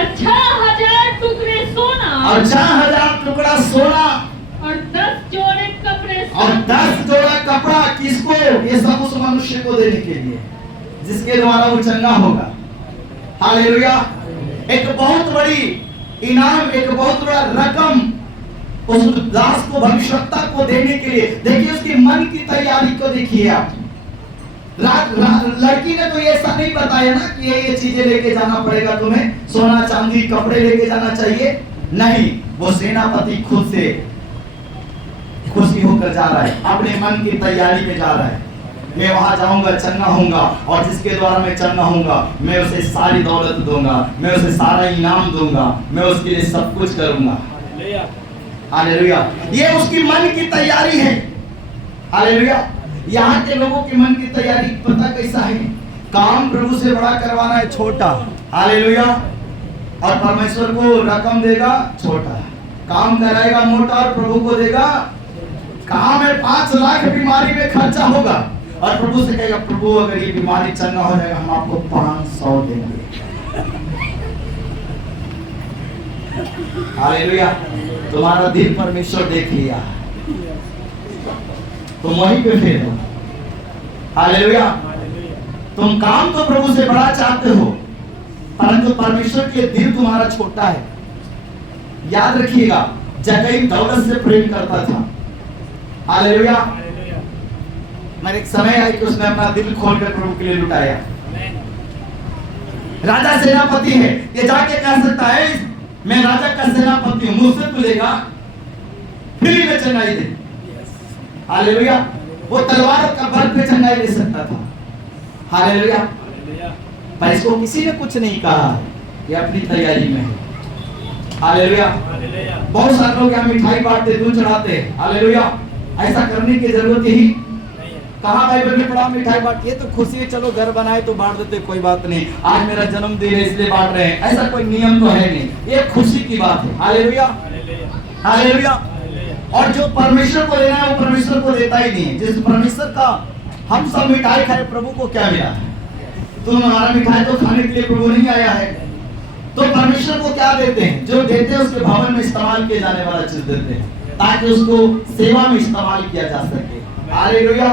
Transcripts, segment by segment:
और 6000 टुकड़े सोना, और 6000 टुकड़ा सोना, और 10 जोड़े कपड़े और 10 जोड़ा कपड़ा। किसको? ये सब उस मनुष्य को देने के लिए जिसके द्वारा वो चंगा होगा। हालेलुया। एक बहुत बड़ी इनाम, एक बहुत बड़ा रकम उस दास को, भविष्यवक्ता को देने के लिए। देखिए उसकी मन की तैयारी को देखिए आप। लड़की ने तो ये ऐसा नहीं बताया ना कि ये चीजें लेके जाना पड़ेगा तुम्हें, सोना चांदी कपड़े लेके जाना चाहिए। नहीं, वो सेनापति खुद से खुशी होकर जा रहा है, अपने मन की तैयारी में जा रहा है। मैं वहां जाऊंगा, चंगा होऊंगा, और जिसके द्वारा मैं चंगा होऊंगा मैं उसे सारी दौलत दूंगा, मैं उसे सारा इनाम दूंगा, मैं उसके लिए सब कुछ करूंगा। हालेलुया। ये उसकी मन की तैयारी है। हालेलुया। यहाँ के लोगों की मन की तैयारी पता कैसा है? काम प्रभु से बड़ा करवाना है छोटा। हालेलुया। और परमेश्वर को रकम देगा छोटा, काम कराएगा मोटा और प्रभु को देगा। काम है 5 लाख बीमारी में खर्चा होगा, और प्रभु से कहेगा प्रभु अगर ये बीमारी चंगा हो जाएगा हम आपको 500 देंगे। हालेलुया। तुम्हारा दिल परमेश्वर देख लिया, तुम वहीं पे फिर हो। हालेलुया। तुम काम तो प्रभु से बड़ा चाहते हो, परंतु परमेश्वर के दिल तुम्हारा छोटा है। याद रखिएगा, जक्कई दौलत से प्रेम करता था। हालेलुया। मैंने एक समय आया कि उसने अपना दिल खोलकर प्रभु के लिए लुटाया। राजा सेनापति है, ये जाके कह सकता है मैं राजा का सेनापति हूं, मुझसे तू लेगा, फ्री में चंगाई दे। हालेलुया। वो तलवार का बल पे चंगाई ले सकता था। हालेलुया। पर इसको किसी ने कुछ नहीं कहा, ये अपनी तैयारी में है। हालेलुया। बहुत सारे लोग यहाँ मिठाई बांटते, दूध चढ़ाते। हालेलुया। ऐसा करने की जरूरत ही कहा? बाइबल में पढ़ा मिठाई बांट, ये तो खुशी है, चलो घर बनाए तो बांट देते, कोई बात नहीं, आज मेरा जन्मदिन है इसलिए बांट रहे हैं, ऐसा कोई नियम तो है नहीं, ये खुशी की बात है। हालेलुया। हालेलुया। और जो परमेश्वर को लेना है वो परमेश्वर को देता ही नहीं है। जिस परमेश्वर का हम सब मिठाई खाए, प्रभु को क्या मिला? तुम हमारा मिठाई तो खाने के लिए प्रभु नहीं आया है, तो परमेश्वर को क्या देते हैं? जो देते हैं उसके भवन में इस्तेमाल किए जाने वाला चीज देते हैं, ताकि उसको सेवा में इस्तेमाल किया जा सके। हालेलुया।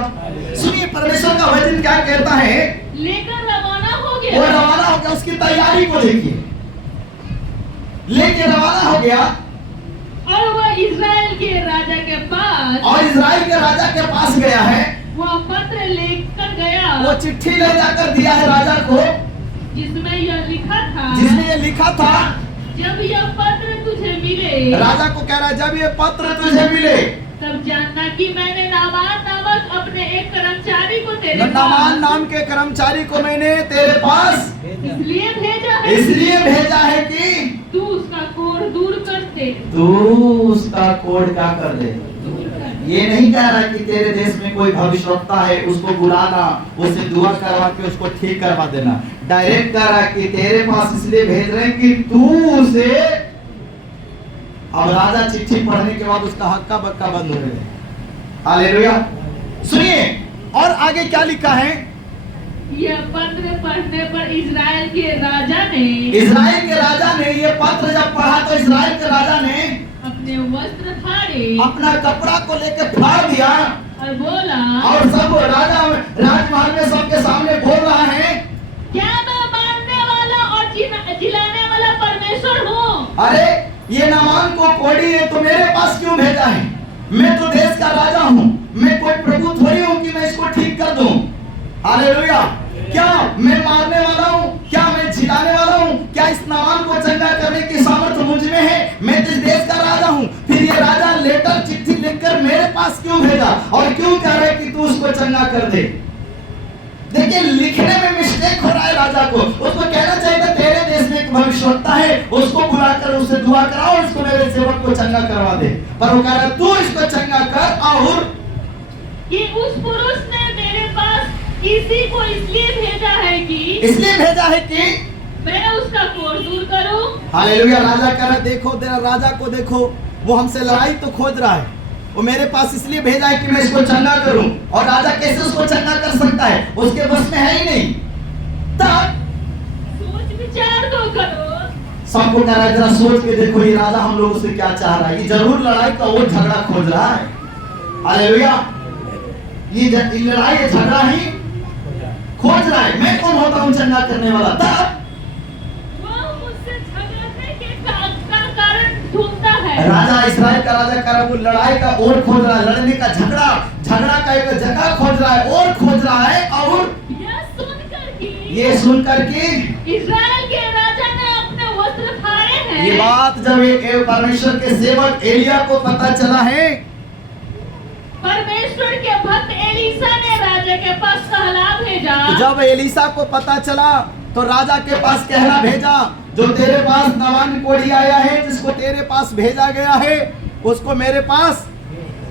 सुनिए परमेश्वर का वचन क्या कहता है? लेकर रवाना हो गया। वो रवाना हो गया, उसकी तैयारी को देखिए, लेके रवाना हो गया, और वह इज़राइल के राजा के पास, और इज़राइल के राजा के पास गया है। वह पत्र लेकर गया, वो चिट्ठी ले जाकर दिया है राजा को, जिसमें यह लिखा था, जिसमें ये लिखा था, जब यह पत्र तुझे मिले, राजा को कह रहा है जब ये पत्र तुझे मिले तब जानना कि मैंने नामान नामक अपने एक कर्मचारी को तेरे नामान नाम के कर्मचारी को मैंने तेरे पास इसलिए भेजा है, इसलिए भेजा है कि तू उसका कोढ़ दूर कर दे। तू उसका कोढ़ क्या कर दे? ये नहीं कह रहा कि तेरे देश में कोई भविष्यवक्ता है उसको बुलाना, उससे दुआ करवा के उसको ठीक करवा देना। डायरेक्ट कह रहा कि तेरे पास इसलिए भेज रहे हैं कि तू उसे। अब राजा चिट्ठी पढ़ने के बाद उसका हक्का बक्का बंद हो गया। हालेलुया। सुनिए और आगे क्या लिखा है? यह पत्र पढ़ने पर इज़राइल के राजा ने ये पत्र जब पढ़ा तो इज़राइल के राजा ने अपने वस्त्र फाड़े, अपना कपड़ा को लेकर फाड़ दिया, और बोला, और सब राजा राजमहल में सबके सामने बोल रहा है, क्या मैं मारने वाला और जिलाने वाला परमेश्वर हूँ? अरे ये नामान को कोढ़ी है तो मेरे पास क्यों भेजा है? मैं तो देश का राजा हूँ, मैं कोई प्रभु थोड़ी हूँ कि मैं इसको ठीक कर दूं। हालेलुया। क्या मैं मारने वाला हूँ? क्या मैं जिलाने वाला हूँ? क्या इस नामान को चंगा करने की सामर्थ्य मुझ में है? मैं तो इस देश का राजा हूँ। फिर ये राजा लेटर चिट्ठी लिखकर मेरे पास क्यों भेजा, और क्यों कह रहे कि तू उसको चंगा कर दे? देखिए लिखने में मिस्टेक हो रहा है राजा को। उसको कहना चाहिए था तेरे देश में एक भविष्यवक्ता है, उसको बुलाकर उससे दुआ कराओ, उसको मेरे सेवक को चंगा करवा दे। पर वो कह रहा है तू इसको चंगा कर, और कि उस पुरुष ने मेरे पास इसी को इसलिए भेजा है कि मैं उसका कोढ़ दूर करूं। हालेलुया। राजा कह रहा देखो, तेरा राजा को देखो, वो हमसे लड़ाई तो खोज रहा है, वो मेरे पास इसलिए भेजा है कि मैं इसको चंगा करूं। और राजा कैसे उसको चंगा कर सकता है? उसके बस में है ही नहीं। तब सोच विचार तो करो। सबको कह रहा है जरा सोच के देखो ये राजा हम लोगों से क्या चाह रहा है। ये जरूर लड़ाई का वो झगड़ा खोज रहा है। हालेलुया। ये लड़ाई ये झगड़ा ही खोज रहा है। मैं कौन होता हूँ चंगा करने वाला? तब राजा इस्राएल का राजा कर वो लड़ाई का और खोज रहा है, लड़ने का झगड़ा का एक जगह खोज रहा है और खोज रहा है। और ये सुनकर कि इस्राएल के राजा ने अपने वस्त्र फाड़े हैं। ये बात जब ये परमेश्वर के सेवक एलिया को पता चला है, परमेश्वर के भक्त एलीसा ने राजा के पास कहला भेजा। जब एलीसा को पता चला तो राजा के पास कहला भेजा, जो तेरे पास नामान कोढ़ी आया है, जिसको तेरे पास भेजा गया है, उसको मेरे पास।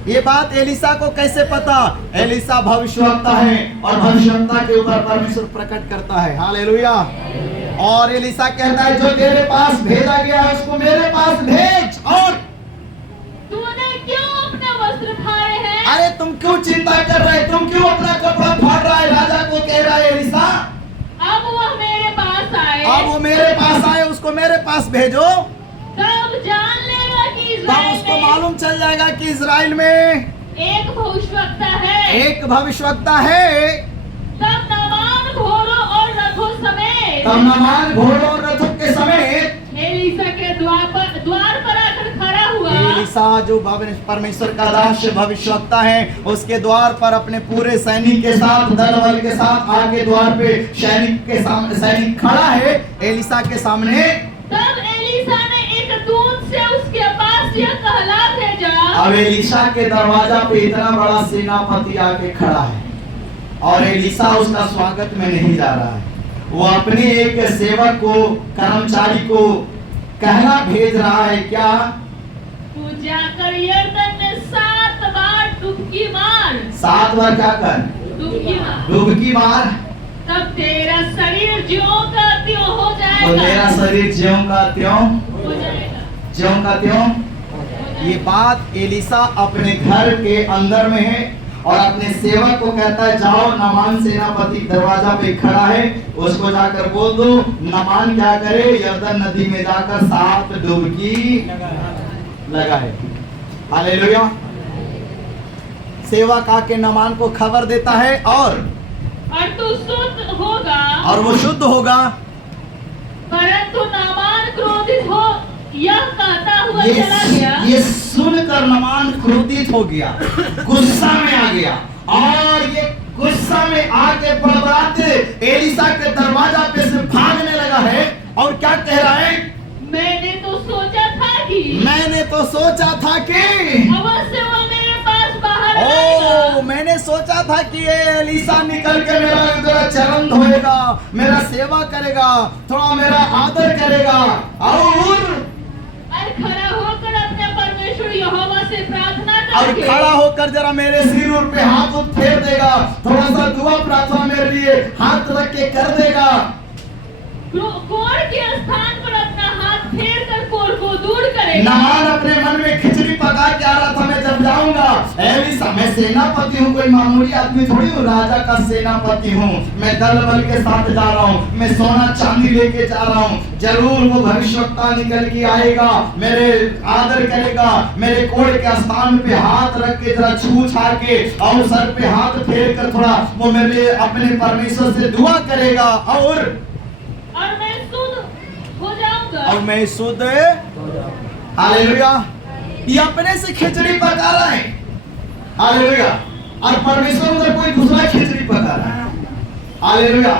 ये बात एलीसा को कैसे पता? एलीसा भविष्यवक्ता है और भविष्यवक्ता के ऊपर परमेश्वर प्रकट करता है। हालेलुया। और एलीसा कहता है जो तेरे पास भेजा गया है उसको मेरे पास भेज। और तूने क्यों अपने वस्त्र फाड़े हैं? अरे तुम क्यों चिंता कर रहे? तुम क्यों अपना कपड़ा फाड़ रहा है? राजा को कह रहा है एलीसा अब वह मेरे पास आए। अब वो मेरे पास आए, उसको मेरे पास भेजो। तब जान लेगा कि तब उसको मालूम चल जाएगा कि इजराइल में एक भविष्यवक्ता है। एक भविष्यवक्ता है। तब नामान घोड़ों और रथों समेत तब नामान घोड़ों और रथों के समेत एलीसा के द्वार पर आकर खड़ा हुआ। एलीसा जो परमेश्वर का दास भविष्यवक्ता है, उसके द्वार पर अपने पूरे सैनिक के साथ, दल बल के साथ आके द्वार पे सैनिक खड़ा है एलीसा के सामने। तब एलीसा ने एक दूत से उसके पास यह कहला भेजा। अब एलीसा के दरवाजा पे इतना बड़ा सेनापति आके खड़ा है और एलीसा उसका स्वागत में नहीं जा रहा है। वो अपने एक सेवक को, कर्मचारी को कहना भेज रहा है क्या? तू जाकर यरदन में 7 बार डुबकी मार। 7 बार क्या कर? डुबकी मार। तब तेरा शरीर ज्यों का त्यों हो जाएगा। तो तेरा शरीर ज्यों का त्यों हो जाएगा। ज्यों का त्यों। ये बात एलीसा अपने घर के अंदर में है और अपने सेवक को कहता है जाओ, नामान सेनापति दरवाजा पे खड़ा है, उसको जाकर बोल दो नामान क्या करे, यरदन नदी में जाकर 7 डुबकी लगाए। हालेलुया। सेवक आके नामान को खबर देता है और तू शुद्ध होगा। और वो शुद्ध होगा। परंतु नामान क्रोधित हो यह कहता हुआ चला गया। ये सुनकर नामान क्रोधित हो गया, गुस्सा में आ गया और ये गुस्सा में आके बड़बड़ाते एलीसा के दरवाजा पे से भागने लगा है। और क्या कह रहा है? मैंने तो सोचा था कि अवश्य वो मेरे पास बाहर आएगा। मैंने सोचा था कि ये एलीसा निकल के मेरा चरण धोएगा, मेरा सेवा करेगा, थोड़ा मेरा आदर करेगा और खड़ा होकर अपने परमेश्वर यहोवा से प्रार्थना और खड़ा होकर जरा मेरे सिर पे हाथ फेर देगा, थोड़ा सा दुआ प्रार्थना मेरे लिए हाथ रख के कर देगा। कोढ़ के स्थान पर अपना हाथ फेर कर कोढ़ को दूर करेगा। नामान अपने मन में खिचड़ी पका के आ रहा था, मैं जब जाऊंगा एलीसा, मैं सेनापति हूँ, कोई मामूली आदमी थोड़ी हूँ, राजा का सेनापति हूँ, मैं दल बल के साथ जा रहा हूँ, मैं सोना चांदी लेके जा रहा हूँ, जरूर वो भविष्यवक्ता निकल के आएगा, मेरे आदर करेगा, मेरे कोढ़ के स्थान पे हाथ रख के जरा छू छा के और सर पे हाथ फेर कर थोड़ा वो मेरे लिए अपने परमेश्वर से दुआ करेगा और मैं शुद्ध हो जाऊंगा। और मैं शुद्ध। हालेलुया। ये अपने से खिचड़ी पका रहा है। हालेलुया। और परमेश्वर उधर कोई दूसरा खिचड़ी पका रहा है। हालेलुया।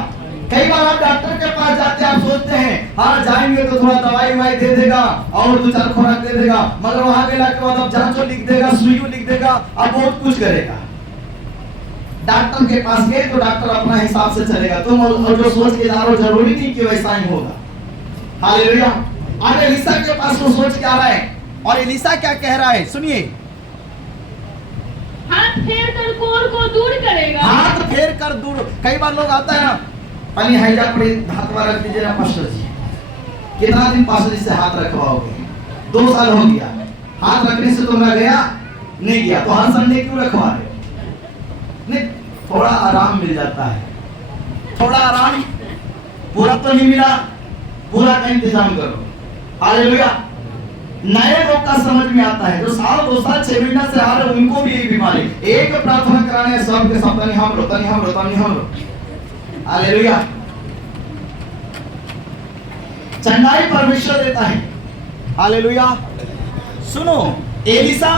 कई बार आप डॉक्टर के पास जाते हैं, आप सोचते हैं हाँ जाएंगे तो थोड़ा दवाई वाई दे देगा और 2-4 खुराक दे देगा, मगर वहां गेला के बाद अब जांचो लिख देगा, सुइयों लिख देगा, अब बहुत कुछ करेगा। डॉक्टर के पास गए तो डॉक्टर अपना हिसाब से चलेगा, तुम और जो सोच के जा रहे हो जरूरी नहीं कि वैसा ही होगा। हालेलुया। अब एलीसा के पास वो सोच के आ रहा है और एलीसा क्या कह रहा है सुनिए। हाथ फेर कर कोढ़ को दूर करेगा। हाथ फेर कर दूर। कई बार लोग आता है ना, पानी हैजा पड़े हाथ में रख दीजिए ना पास्टर जी, कितना दिन पास्टर जी से हाथ रखवाओगे? 2 साल हो गया, हाथ रखने से तुम्हारा गया नहीं गया, तो हर संडे क्यों रखवा रहे? नहीं, थोड़ा आराम मिल जाता है, थोड़ा आराम, पूरा तो नहीं मिला, पूरा का इंतजाम करो। हालेलुया। नए लोग का समझ में आता है, जो साल 2 साल 6 महीना से आ रहे उनको भी यही बीमारी, एक प्रार्थना कराने सब के सब तनी हम हालेलुया। चंगाई परमेश्वर देता है, हालेलुया। सुनो, एलिसा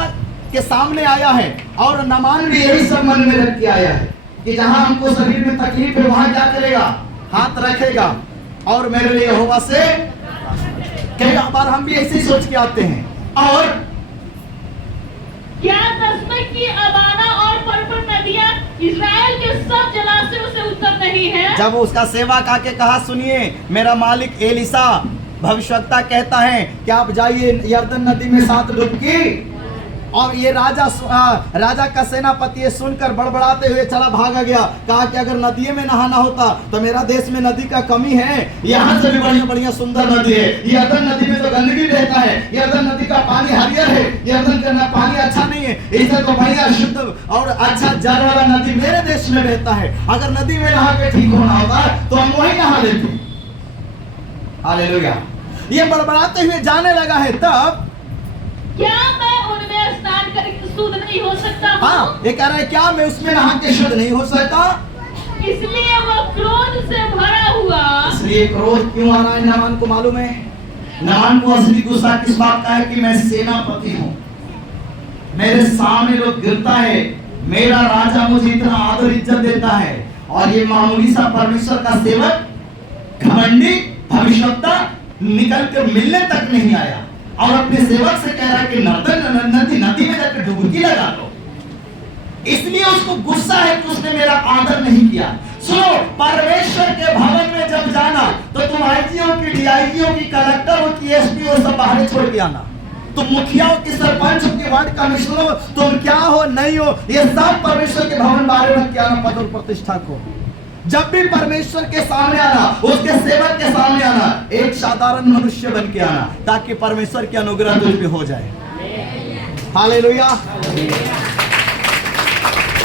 के सामने आया है और नामान भी यही सब मन में रख के आया है कि जहां हमको शरीर में तकलीफ है वहां क्या करेगा, हाथ रखेगा और मेरे लिए यहोवा से। कई बार हम भी ऐसे ही सोच के आते हैं। और क्या दसमक की अबाना और पर्पल नदियां इजराइल के सब जलाशयों से उत्तम नहीं है? जब उसका सेवक आके कहा, सुनिए मेरा मालिक एलिसा भविष्यवक्ता कहता है कि आप जाइए यरदन नदी में 7 डुबकी। और ये राजा का सेनापति ये सुनकर बड़बड़ाते हुए चला भागा गया, कहा कि अगर नदी में नहाना होता तो मेरा देश में नदी का कमी है, यहाँ से भी बढ़िया बढ़िया सुंदर नदी है। यरदन नदी में तो गंदगी रहता है, यरदन नदी का पानी हरियर है, यरदन का पानी अच्छा नहीं है, इसे तो बढ़िया शुद्ध और अच्छा जल वाला नदी मेरे देश में रहता है। अगर नदी में नहा के ठीक होना होता तो हम वही नहा लेते। हालेलुया। ये बड़बड़ाते हुए जाने लगा है, तब क्या मैं उनमें स्नान करके शुद्ध नहीं हो सकता हूँ? हाँ, ये कह रहा है क्या मैं उसमें नहा के शुद्ध नहीं हो सकता? इसलिए वो क्रोध से भरा हुआ। इसलिए क्रोध क्यों आ रहा है? नामान को मालूम है, नामान को असली गुस्सा किस बात का है कि मैं सेनापति हूँ, मेरे सामने लोग गिरता है, मेरा राजा मुझे इतना आदर इज्जत देता है, और ये मामूली सा परमेश्वर का सेवक घमंडी भविष्यवक्ता निकल कर मिलने तक नहीं आया और अपने सेवक से कह रहा है कि नदी में जाकर डुबकी लगा दो। इसलिए उसको गुस्सा है कि उसने मेरा आदर नहीं किया। सुनो, परमेश्वर के भवन में जब जाना तो तुम आईजीओ की, डीआईजीओ की, कलेक्टर हो की, एसपी हो, सब बाहर छोड़ के आना। तुम मुखिया हो की, सरपंच हो की, वार्ड कमिश्नर हो, तुम क्या हो नहीं हो, ये सब परमेश्वर के भवन बाहर रख के आना, पद और प्रतिष्ठा को। जब भी परमेश्वर के सामने आना, उसके सेवक के सामने आना, एक साधारण मनुष्य बन के आना, ताकि परमेश्वर की अनुग्रह तुझ पे हो जाए। हालेलुया।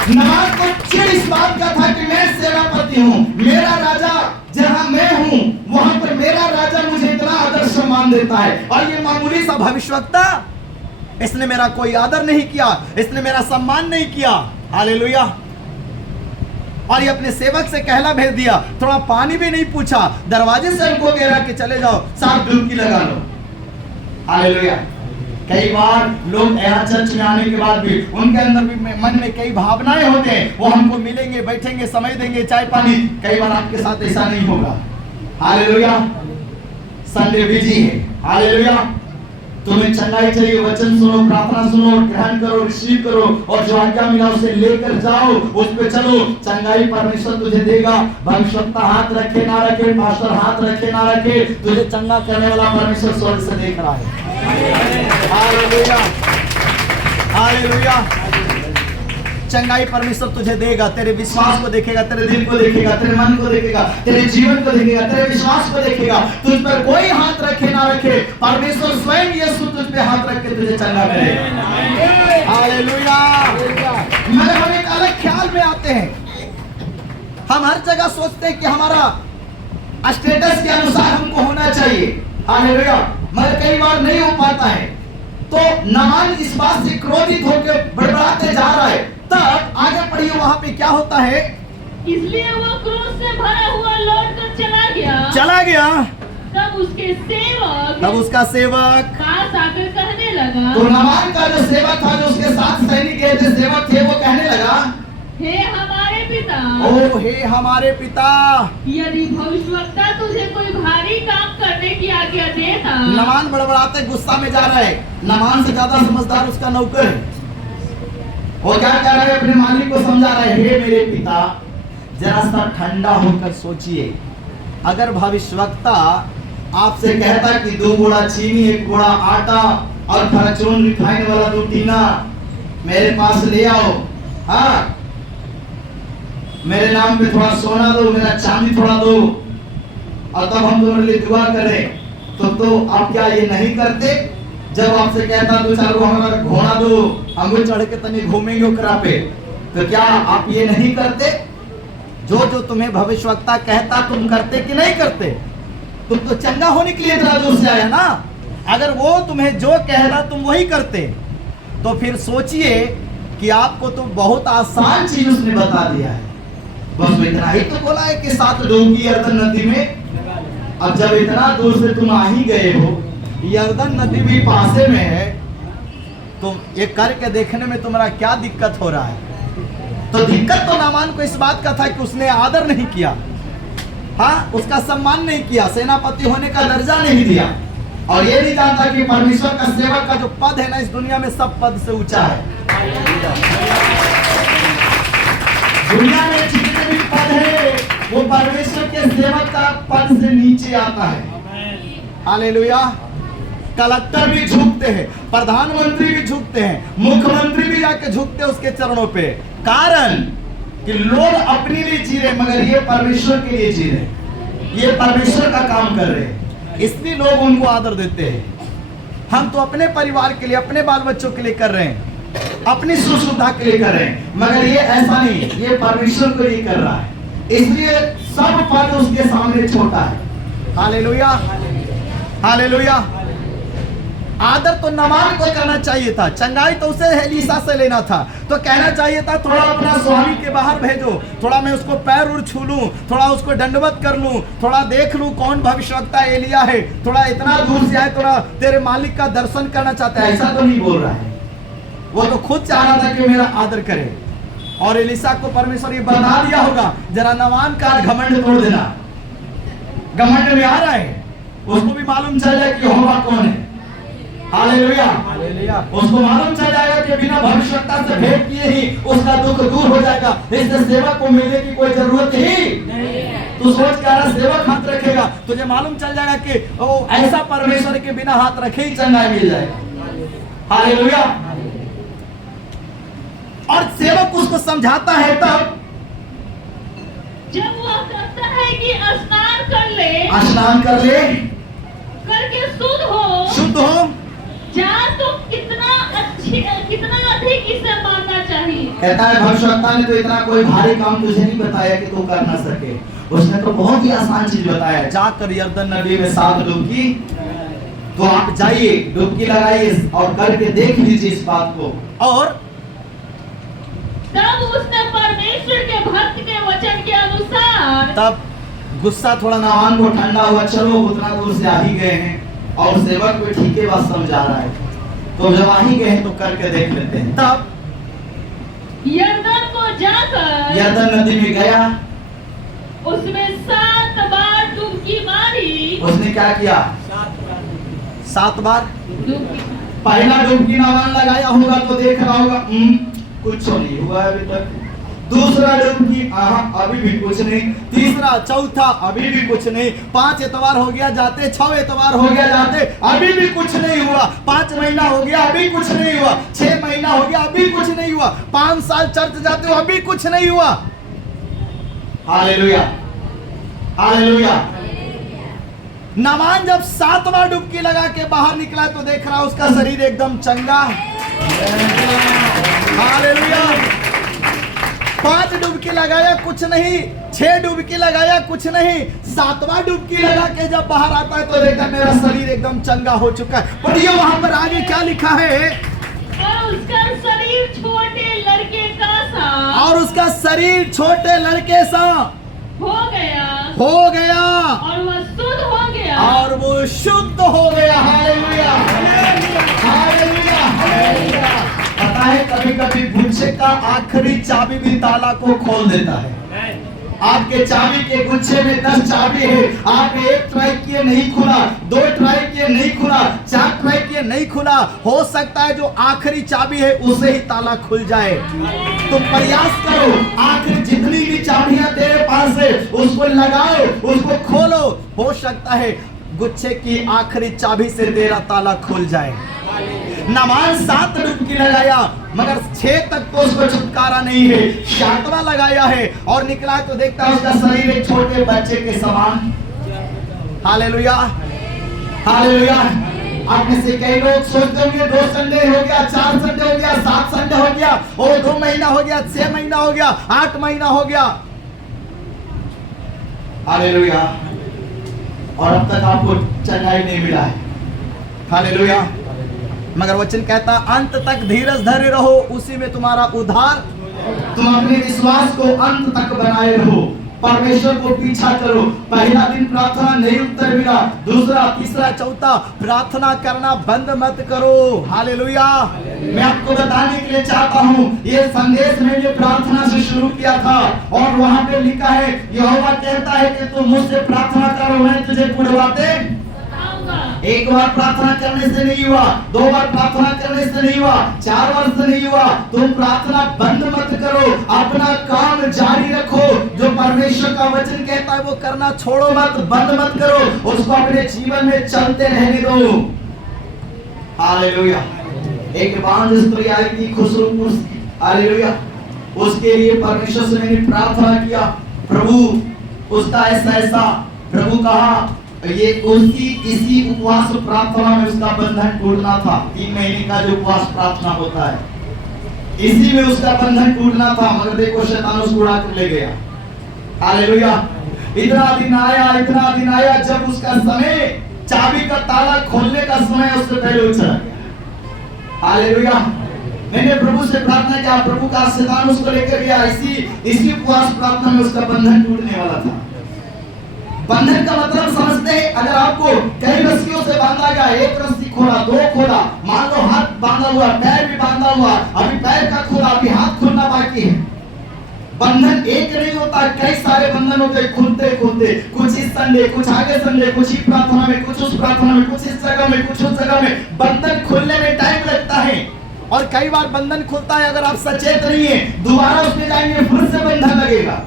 नामान को चिढ़ इस बात का था कि मैं सेनापति हूँ, मेरा राजा जहाँ मैं हूँ वहां पर मेरा राजा मुझे इतना आदर सम्मान देता है, और ये मामूली सा भविष्यवक्ता, इसने मेरा कोई आदर नहीं किया, इसने मेरा सम्मान नहीं किया। हालेलुया। और ये अपने सेवक से कहला भेज दिया, थोड़ा पानी भी नहीं पूछा, दरवाजे से उनको कह रहा कि चले जाओ 7 डुबकी लगा लो। हालेलुया। कई बार लोग यहाँ चर्च में आने के बाद भी उनके अंदर भी मन में कई भावनाएं होते हैं, वो हमको मिलेंगे, बैठेंगे, समय देंगे, चाय पानी। कई बार आपके साथ ऐसा नहीं होगा। हालेलुया। संडे बिजी है। हालेलुया। तुम्हें चंगाई चाहिए, वचन सुनो, प्रार्थना सुनो, ग्रहण करो, रिसीव करो, और जो आज्ञा मिला उसे लेकर जाओ, उस पे चलो, चंगाई परमेश्वर तुझे देगा। भविष्यवक्ता हाथ रखे ना रखे, पास्टर हाथ रखे ना रखे, तुझे चंगा करने वाला परमेश्वर स्वर्ग से देख रहा है। हालेलुया। हालेलुया। चंगाई परमेश्वर तुझे देगा, तेरे विश्वास को देखेगा, तेरे दिल को देखेगा, तेरे मन को देखेगा, तेरे जीवन को देखेगा, तेरे विश्वास को देखेगा। तुझ पर कोई हाथ रखे ना रखे, परमेश्वर स्वयं यीशु तुझ पे हाथ रख के तुझे चंगा करेगा। हालेलुया। मगर हम एक अलग ख्याल में आते हैं, हम हर जगह सोचते हैं कि हमारा स्टेटस के अनुसार हमको होना चाहिए। हालेलुया। मगर कई बार नहीं हो पाता है, तो नामान इस बात से क्रोधित होकर बड़बड़ाते जा रहा है। तब आगे पढ़िए, वहां पे क्या होता है? इसलिए वो क्रोध से भरा हुआ लौटकर चला गया। तब उसका सेवक पास आकर कहने लगा, तो नामान का जो सेवक था, जो उसके साथ सैनिक गए थे, सेवक थे, वो कहने लगा, हे हमारे पिता, ओ हे हमारे पिता, यदि भविष्यवक्ता तुझे कोई भारी काम करने की आज्ञा देता। नामान बड़बड़ाते गुस्सा में जा रहा है। नामान से ज्यादा समझदार उसका नौकर है। वो क्या कह रहा है? अपने मालिक को समझा रहा है, हे मेरे पिता, जरा सा ठंडा होकर सोचिए, अगर भविष्यवक्ता आपसे कहता कि 2 बोरा चीनी, 1 बोरा आटा और फॉर्चून रिफाइन वाला 2 टीना मेरे पास ले आओ, हाँ, मेरे नाम पे थोड़ा सोना दो, मेरा चांदी थोड़ा दो, और तब हम तुम्हारे लिए दुआ करें, तो आप क्या ये नहीं करते? जब आपसे कहता 2-4 हमारा घोड़ा दो, हम चढ़ के तनी घूमेंगे ओकरा पे, तो क्या आप ये नहीं करते? जो जो तुम्हें भविष्यवक्ता कहता तुम करते कि नहीं करते? तुम तो चंगा होने के लिए इतना दूर से आया ना। अगर वो तुम्हें जो कहता तुम वही करते, तो फिर सोचिए कि आपको तो बहुत आसान चीज उसने बता दिया है। बस इतना ही तो बोला है कि 7 डुबकी यरदन नदी में। अब जब इतना दूर से तुम आ ही गए हो, यरदन नदी भी पासे में है, तो ये करके देखने में तुम्हारा क्या दिक्कत हो रहा है? तो दिक्कत तो नामान को इस बात का था कि उसने आदर नहीं किया, हाँ, उसका सम्मान नहीं किया, सेनापति होने का दर्जा नहीं दिया, और ये नहीं जानता कि परमेश्वर का सेवक का जो पद है ना, इस दुनिया में सब पद से ऊंचा है। दुनिया में जितने भी पद है वो परमेश्वर के सेवक का पद से नीचे आता है। हालेलुया। कलेक्टर भी झुकते हैं, प्रधानमंत्री भी झुकते हैं, मुख्यमंत्री भी जाके झुकते हैं उसके चरणों पे। कारण कि लोग अपने लिए जी रहे, मगर ये परमेश्वर के लिए जी रहे, ये परमेश्वर का काम कर रहे हैं, इसलिए लोग उनको आदर देते हैं। हम तो अपने परिवार के लिए, अपने बाल बच्चों के लिए कर रहे हैं, अपनी सुख सुविधा के लिए कर रहे हैं, मगर ये ऐसा नहीं, ये परमेश्वर के लिए कर रहा है, इसलिए सब पद उसके सामने छोटा है। Hallelujah, hallelujah. आदर तो नामान को करना चाहिए था, चंगाई तो उसे एलीशा से लेना था, तो कहना चाहिए था थोड़ा अपना स्वामी के बाहर भेजो, थोड़ा मैं उसको पैर उड़ छू लूं, थोड़ा उसको दंडवत कर लूं, थोड़ा देख लूं कौन भविष्यवक्ता एलिया है, थोड़ा इतना दूर से आए, थोड़ा तेरे मालिक का दर्शन करना चाहता है। ऐसा तो नहीं बोल रहा है, वो तो खुद चाह रहा था कि मेरा आदर करे। और एलीशा को परमेश्वर ये बता दिया होगा, जरा नामान का घमंड तोड़ देना, घमंड में आ रहा है, उसको भी मालूम चल जाए कि यहोवा कौन है। हालेलुया, उसको मालूम चल जाएगा कि बिना भविष्यवक्ता से भेंट किए ही उसका दुख दूर हो जाएगा, इससे सेवक को मिलने की कोई जरूरत ही नहीं। तू सोच के रहा सेवक हाथ रखेगा, तुझे मालूम चल जाएगा कि ओ ऐसा परमेश्वर के बिना हाथ रखे ही चंगाई मिल जाएगा। हालेलुया। और सेवक उसको समझाता है तब जब वह कहता है कि स्नान कर ले, स्नान कर ले, करके शुद्ध हो, शुद्ध हो, जान तो कितना अधिक इसे मानना चाहिए। कहता है भविष्यवक्ता ने तो इतना कोई भारी काम तुझे नहीं बताया कि तू कर ना सके, उसने तो बहुत ही आसान चीज बताया, जाकर यरदन नदी में 7 डुबकी। तो आप जाइए, डुबकी लगाइए और करके देख लीजिए इस बात को। और तब उसने परमेश्वर के भक्त के वचन के अनुसार, तब गुस्सा थोड़ा नामान को ठंडा हुआ, चलो उतना दूर से आ ही गए हैं, और सेवक को ठीक है बात समझा रहा है, तो जब आ ही गए हैं तो करके देख लेते हैं। तब यरदन को जाकर यरदन नदी में गया, उसमें 7 बार डुबकी मारी। उसने क्या किया? 7 बार डुबकी। पहला डुबकी नामान लगाया होगा तो देख रहा होगा कुछ नहीं हुआ अभी तक, दूसरा डुबकी अभी भी कुछ नहीं, तीसरा चौथा अभी भी कुछ नहीं, 5 एतवार हो गया जाते, 6 एतवार हो गया जाते, अभी भी कुछ नहीं हुआ, 5 महीना हो गया अभी कुछ नहीं हुआ, 6 महीना हो गया अभी कुछ नहीं हुआ, 5 साल चर्च जाते हो अभी कुछ नहीं हुआ। Hallelujah, hallelujah. नामान जब 7 बार डुबकी लगा के बाहर निकला तो देख रहा उसका शरीर एकदम चंगा। हालेलुया। 5 डुबकी लगाया कुछ नहीं, 6 डुबकी लगाया कुछ नहीं, 7वां डुबकी लगा के जब बाहर आता है तो देखता मेरा शरीर एकदम चंगा हो चुका है। पढ़िए वहां पर आगे क्या लिखा है, और उसका शरीर छोटे लड़के का सा, और उसका शरीर छोटे लड़के सा हो गया, और वह शुद्ध हो गया, और वो शुद्ध हो गया। Hallelujah, hallelujah, hallelujah. पता है कभी कभी गुच्छे का आखिरी चाबी भी ताला को खोल देता है। आपके चाबी के गुच्छे में 10 चाबी है, आप 1 ट्राई किए नहीं खुला, 2 ट्राई किए नहीं खुला, 4 ट्राई किए नहीं खुला, हो सकता है जो आखिरी चाबी है उसे ही ताला खुल जाए। तो प्रयास करो, आखिर जितनी भी चाबियां तेरे पास है उसको लगाओ, उसको खोलो, हो सकता है गुच्छे की आखिरी चाबी से तेरा ताला खुल जाए। नामान 7 डुबकी लगाया मगर 6 तक तो उसको छुटकारा नहीं है, 7वां लगाया है और निकला तो देखता है उसका शरीर एक छोटे बच्चे के समान। Hallelujah, hallelujah. आप में से कई लोग सोचते होंगे 2 संडे हो गया, 4 संडे हो गया, 7 संडे हो गया, और 2 महीना हो गया, 6 महीना हो गया, 8 महीना हो गया। हालेलुया। और अब तक आपको चंगाई नहीं मिला है। हालेलुया। मगर वचन कहता अंत तक धीरज धरे रहो, उसी में तुम्हारा उद्धार। तुम अपने विश्वास को अंत तक बनाए रहो, परमेश्वर को पीछा करो। पहला दिन प्रार्थना नहीं उत्तर मिला, दूसरा तीसरा चौथा प्रार्थना करना बंद मत करो। हालेलुया। मैं आपको बताने के लिए चाहता हूँ, ये संदेश मैंने प्रार्थना से शुरू किया था और वहाँ पे लिखा है यहोवा कहता है कि तुम मुझसे प्रार्थना करो, मैं तुझे बुढ़वाते। एक बार प्रार्थना करने से नहीं हुआ, दो बार प्रार्थना करने से नहीं हुआ, 4 बार से नहीं हुआ। तुम प्रार्थना बंद मत करो, अपना काम जारी रखो। जो परमेश्वर का वचन कहता है वो करना छोड़ो मत, बंद मत करो, उसको अपने जीवन में चलते रहने दो। हालेलुया। एक बांझ स्त्री आई थी खुसरूपुर से, हालेलुया। उसके लिए परमेश्वर से मैंने प्रार्थना किया, प्रभु उसका ऐसा प्रभु कहा ये इसी उपवास प्रार्थना में उसका बंधन टूटना था। 3 महीने का जो उपवास प्रार्थना होता है, इसी में उसका बंधन टूटना था, मगर देखो शैतान उसको उड़ा कर ले गया। हालेलुया। इतना दिन आया जब उसका समय, चाबी का ताला खोलने का समय उससे पहले चला गया। हालेलुया। मैंने प्रभु से प्रार्थना किया, प्रभु का शैतान उसको लेकर गया। इसी उपवास प्रार्थना में उसका बंधन टूटने वाला था। बंधन का मतलब समझते हैं, अगर आपको कई रस्सियों से बांधा गया, एक रस्सी खोला, 2 खोला, मान लो हाथ बांधा हुआ, पैर भी बांधा हुआ, अभी पैर का खोला, अभी हाथ खोलना बाकी है। बंधन एक नहीं होता, कई सारे बंधन होते हैं, खुलते कुछ इस संडे, कुछ आगे संडे, कुछ ही प्रार्थना में, कुछ उस प्रार्थना में, कुछ इस जगह में, कुछ उस जगह में। बंधन खुलने में टाइम लगता है और कई बार बंधन खुलता है, अगर आप सचेत नहीं है, दोबारा उसमें जाएंगे फिर से बंधन लगेगा,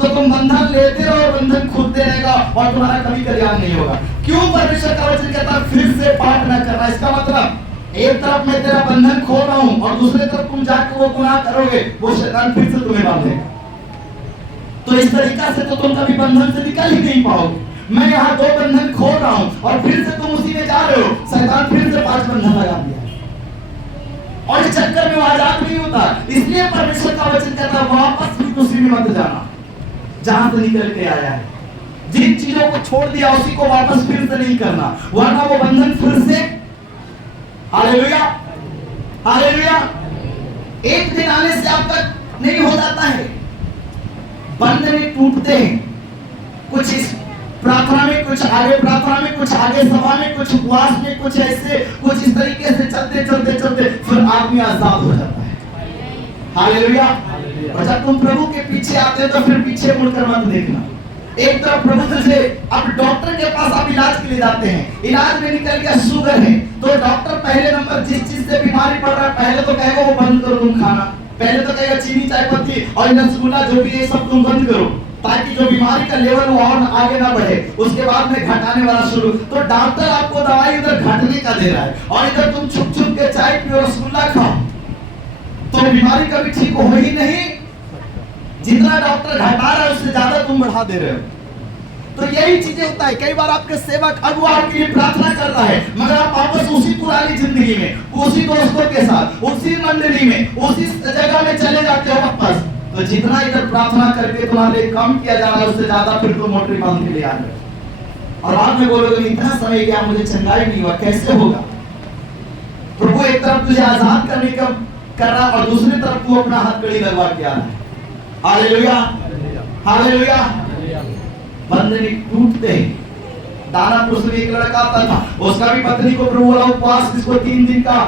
तो तुम बंधन लेते रहो और बंधन खुलते रहेगा और तुम्हारा कभी कल्याण नहीं होगा। क्यों परमेश्वर का वचन कहता है फिर से पाप न करना? इसका मतलब एक तरफ मैं तेरा बंधन खोल रहा हूं और दूसरी तरफ तुम जाकर वो गुनाह करोगे, वो शैतान फिर से तुम्हें बांधेगा। तो इस तरीका से तो तुम कभी बंधन से निकल ही नहीं पाओगे। मैं यहाँ 2 बंधन खोल रहा हूँ और फिर से तुम उसी में जा रहे हो, शैतान फिर से 5 बंधन लगा दिया और इस चक्कर में आजाद नहीं होता। इसलिए परमेश्वर का वचन कहता है वापस भी उसी में मत जाना जहां से निकल के आया है। जिन चीजों को छोड़ दिया उसी को वापस फिर से नहीं करना, वरना वो बंधन फिर से। हालेलुया। हालेलुया। एक दिन आने से आपका नहीं हो जाता है, बंधन टूटते हैं। कुछ इस प्रार्थना में, कुछ आगे प्रार्थना में, कुछ आगे सभा में, कुछ उपवास में, कुछ ऐसे, कुछ इस तरीके से चलते फिर आदमी आजाद हो जाता है। हालेलुया। और जब तुम प्रभु के पीछे आते हो तो फिर पीछे मुड़कर मत देखना। एक तरफ प्रभु से, अब डॉक्टर के पास आप इलाज के लिए जाते हैं, इलाज में निकल गया शुगर है, तो डॉक्टर पहले नंबर जिस चीज से बीमारी पड़ रहा है पहले तो कहेगा वो बंद करो तुम खाना, पहले तो कहेगा चीनी, चाय पत्ती और रसगुल्ला जो भी है सब तुम बंद करो, ताकि जो बीमारी का लेवल वो और आगे ना बढ़े। उसके बाद में घटाने वाला शुरू। तो डॉक्टर आपको दवाई उधर घटने का दे रहा है और इधर तुम छुप के चाय पियो, रसगुल्ला खाओ, तो बीमारी कभी ठीक हो ही नहीं। जितना डॉक्टर घटा रहा है उससे ज्यादा तुम बढ़ा दे रहे हो। तो यही चीजें होता है। कई बार आपके सेवक अगुआ आपके लिए प्रार्थना करता है, मगर आप वापस उसी पुरानी जिंदगी में, उसी दोस्तों के साथ, उसी मंडली में, उसी जगह में चले जाते हो वापस। तो जितना इधर प्रार्थना करके तुम्हारे कम किया जा रहा है उससे ज्यादा फिर तुम मोटरी बांध के लिए आ गए और बाद में बोलोगे इतना समय गया मुझे चंगाई नहीं हुआ, कैसे होगा? प्रभु एक तरफ तुझे आजाद करने का कर रहा और दूसरी तरफ तू अपना हाथ कड़ी लगवा के आ रहा है। हालेलुया। हालेलुया। बंधन टूटते हैं। दानापुर से एक लड़का आता था, उसका भी पत्नी को प्रभु बोला उपवास, जिसको 3 दिन का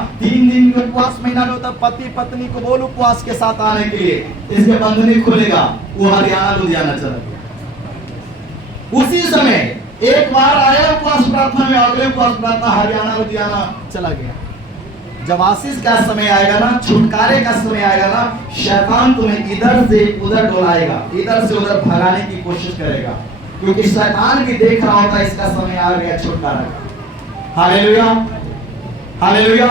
उपवास महीना में होता, पति पत्नी को बोल उपवास के साथ आने के लिए, इसके बंधन नहीं खुलेगा। वो हरियाणा लुधियाना चला गया। उसी समय एक बार आया उपवास प्रार्थना में, अगले उपवास प्रार्थना हरियाणा लुधियाना चला गया। जब आशीष का समय आएगा ना, छुटकारे का समय आएगा ना, शैतान तुम्हें इधर से उधर डोलाएगा, इधर से उधर भगाने की कोशिश करेगा, क्योंकि शैतान भी देख रहा होता है इसका समय आ गया छुटकारा का। हालेलुया। हालेलुया।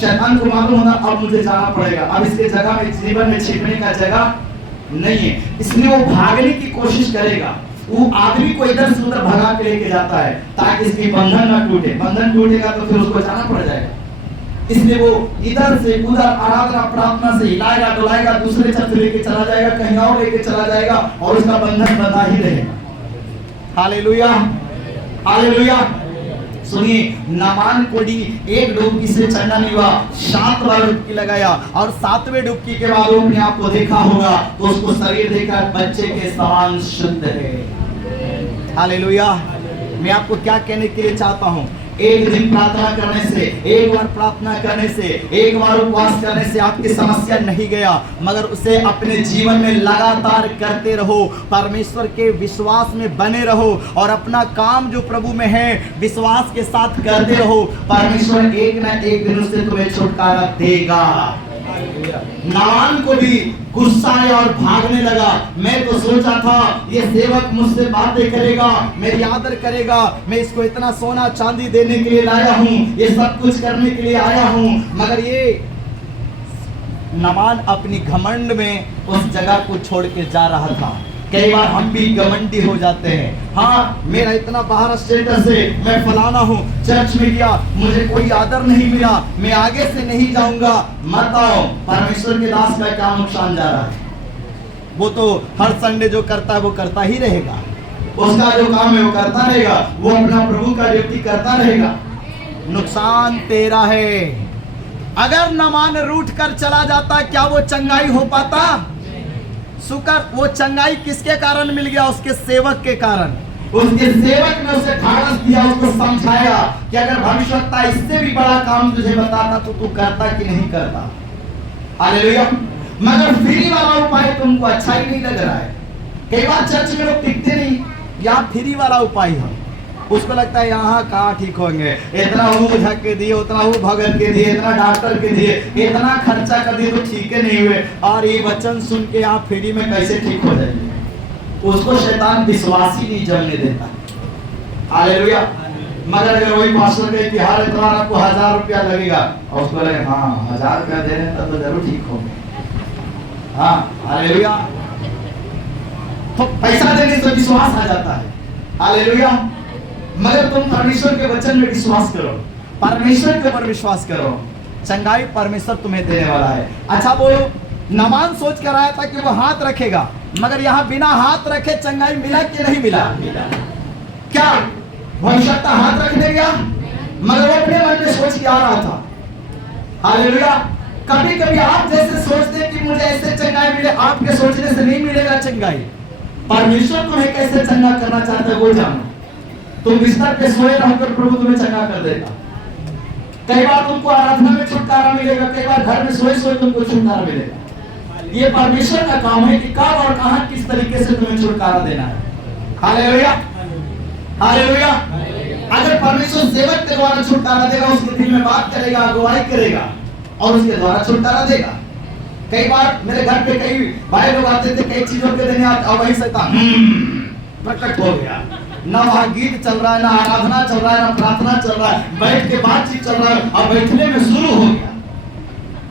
शैतान को मालूम होता अब मुझे जाना पड़ेगा, अब इसके जगह में जीवन में छिपने का जगह नहीं है, इसलिए वो भागने की कोशिश करेगा। वो आदमी को इधर से उधर भगा के लेके जाता है ताकि इसकी बंधन ना टूटे। बंधन टूटेगा तो फिर उसको जाना पड़ जाएगा। इसलिए वो इधर से उधर आराधना प्रार्थना से हिलाएगा डुलाएगा, दूसरे चर्च लेके चला जाएगा, कहीं और लेके चला जाएगा और उसका बंधन बंधा ही रहेगा। हालेलुया। हालेलुया। सुनिए, नामान को भी एक डुबकी से चंगा नहीं हुआ, 7 बार डुबकी लगाया और 7वें डुबकी के बाद अपने आप को देखा होगा तो उसको शरीर देखकर बच्चे के समान शुद्ध है। हालेलुया। मैं आपको क्या कहने के लिए चाहता हूँ, एक दिन प्रार्थना करने से, एक बार प्रार्थना करने से, एक बार उपवास करने से आपकी समस्या नहीं गया, मगर उसे अपने जीवन में लगातार करते रहो, परमेश्वर के विश्वास में बने रहो और अपना काम जो प्रभु में है विश्वास के साथ करते रहो। परमेश्वर एक न एक दिन उससे तुम्हें छुटकारा देगा। नामान को भी गुस्सा आया और भागने लगा। मैं तो सोचा था ये सेवक मुझसे बातें करेगा, मेरी आदर करेगा, मैं इसको इतना सोना चांदी देने के लिए लाया हूँ, ये सब कुछ करने के लिए आया हूँ, मगर ये नामान अपनी घमंड में उस जगह को छोड़ के जा रहा था। कई बार हम भी घमंडी हो जाते हैं। हाँ, मेरा इतना बाहर स्टेटस है, मैं फलाना हूँ, चर्च में गया, मुझे कोई आदर नहीं मिला, मैं आगे से नहीं जाऊंगा। मत आओ, परमेश्वर के दास का क्या नुकसान जा रहा है? वो तो हर संडे जो करता है वो करता ही रहेगा, उसका जो काम है वो करता रहेगा, वो अपना प्रभु का ड्यूटी करता रहेगा। नुकसान तेरा है। अगर नामान रूठ कर चला जाता, क्या वो चंगाई हो पाता? सुकर वो चंगाई किसके कारण मिल गया? उसके सेवक के कारण। उसके सेवक ने उसे ढाढ़स दिया, उसको समझाया कि अगर भविष्यवक्ता इससे भी बड़ा काम तुझे बताता तो तू करता कि नहीं करता। हालेलुया। मगर फ्री वाला उपाय तुमको अच्छा ही नहीं लग रहा है। कई बार चर्च में लोग टिकते नहीं, यहाँ फ्री वाला उपाय है, उसको लगता है यहाँ कहाँ ठीक होंगे, इतना वो झक के दिए, उतना वो भगत के दिए, इतना डॉक्टर के दिए, इतना खर्चा कर दिए तो ठीक है नहीं हुए, और ये वचन सुन के यहाँ फ्री में कैसे ठीक हो जाएंगे? उसको शैतान विश्वास ही नहीं जमने देता। हालेलुया। मगर अगर वही पास्टर कहे कि हर इतवार आपको 1000 रुपया लगेगा और उसको लगे हाँ 1000 रुपया दे रहे हैं तो जरूर ठीक होंगे। हाँ, हालेलुया। तो पैसा देने से विश्वास आ जाता है। हालेलुया। मगर तुम परमेश्वर के वचन में विश्वास करो, परमेश्वर के ऊपर विश्वास करो, चंगाई परमेश्वर तुम्हें देने वाला है। अच्छा बोलो, नामान सोच कर आया था कि वो हाथ रखेगा, मगर यहाँ बिना हाथ रखे चंगाई मिला कि नहीं मिला? क्या भविष्यवक्ता हाथ रखने गया? मगर वो अपने मन में सोच के आ रहा था। हालेलुया। कभी कभी आप जैसे सोचते कि मुझे ऐसे चंगाई मिले, आपके सोचने से नहीं मिलेगा चंगाई। परमेश्वर तुम्हें कैसे चंगा करना चाहता है वो जानो। तुम बिस्तर पे सोए रहकर प्रभु तुम्हें चंगा कर देगा। कई बार तुमको आराधना में छुटकारा मिलेगा, कई बार घर में सोए सोए तुमको छुटकारा मिलेगा। ये परमेश्वर का काम है कि कब और कहां किस तरीके से तुम्हें छुटकारा देना है। हालेलुया। हालेलुया। अगर परमेश्वर सेवक के द्वारा छुटकारा देगा, उसके दिल में बात करेगा, अगुवाई करेगा और उसके द्वारा छुटकारा देगा। कई बार मेरे घर पे कई भाई लोग आते थे, कई चीजों के देने आते, और वही शैतान प्रकट हो गया। ना वहाँ गीत चल रहा है, ना आराधना चल रहा है, ना प्रार्थना चल रहा है, बैठ के बातचीत चल रहा है और बैठने में शुरू हो गया।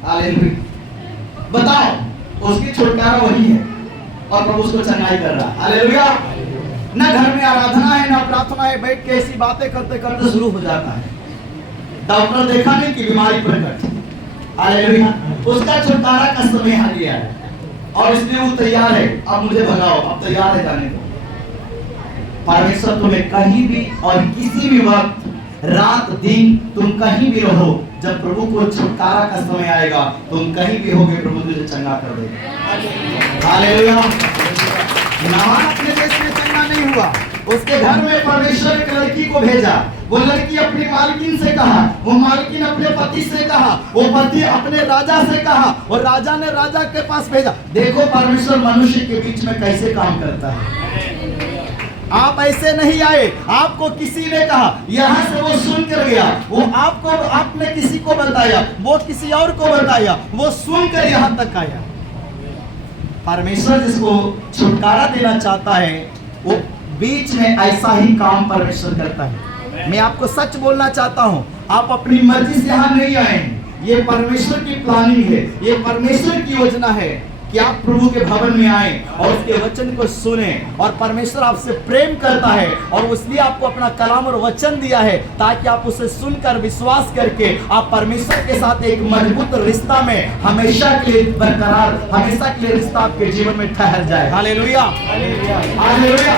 हालेलुया। बताओ, उसकी छुटकारा वही है और प्रभु उसको चंगाई कर रहा है। हालेलुया। ना घर में आराधना है, ना प्रार्थना है, बैठ के ऐसी बातें करते करते शुरू हो जाता है। डॉक्टर देखा नहीं कि बीमारी प्रकट। हालेलुया। उसका छुटकारा का समय आ गया है और इसलिए वो तैयार है, अब मुझे भगाओ, अब तैयार है जाने को। परमेश्वर तुम्हें कहीं भी और किसी भी वक्त, रात दिन, तुम कहीं भी रहो, जब प्रभु को छुटकारा का समय आएगा तुम कहीं भी होगे, प्रभु तुझे चंगा कर देगा। हालेलुया। नामान अपने देश में चंगा नहीं हुआ, उसके घर में परमेश्वर एक लड़की को भेजा। वो लड़की अपनी मालकिन से कहा, वो मालकिन अपने पति से कहा, वो पति अपने राजा से कहा और राजा ने राजा के पास भेजा। देखो परमेश्वर मनुष्य के बीच में कैसे काम करता है। आप ऐसे नहीं आए, आपको किसी ने कहा, यहाँ से वो सुन कर गया, वो आपको, आपने किसी को बताया, वो किसी और को बताया, वो सुनकर यहाँ तक आया। परमेश्वर जिसको छुटकारा देना चाहता है वो बीच में ऐसा ही काम परमेश्वर करता है। मैं आपको सच बोलना चाहता हूँ, आप अपनी मर्जी से यहाँ नहीं आए, ये परमेश्वर की प्लानिंग है, ये परमेश्वर की योजना है कि आप प्रभु के भवन में आए और उसके वचन को सुने। और परमेश्वर आपसे प्रेम करता है और इसलिए आपको अपना कलाम और वचन दिया है ताकि आप उसे सुनकर विश्वास करके आप परमेश्वर के साथ एक मजबूत रिश्ता में हमेशा के लिए बरकरार, हमेशा के लिए रिश्ता आपके जीवन में ठहर जाए। हालेलुया। हालेलुया।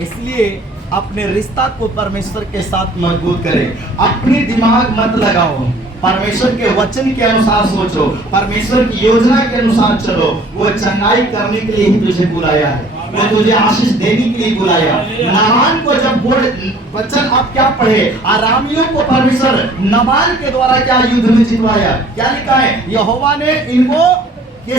इसलिए अपने रिश्ता को परमेश्वर के साथ मजबूत करे। अपनी दिमाग मत लगाओ, परमेश्वर के वचन के अनुसार सोचो, परमेश्वर की योजना के अनुसार चलो। वो चंगाई करने के लिए ही तुझे बुलाया है, वो तुझे आशीष देने के लिए बुलाया। नामान को जब वचन आप क्या पढ़े, आरामियों को परमेश्वर नामान के द्वारा क्या युद्ध में जितवाया, क्या लिखा है, यहोवा ने इनको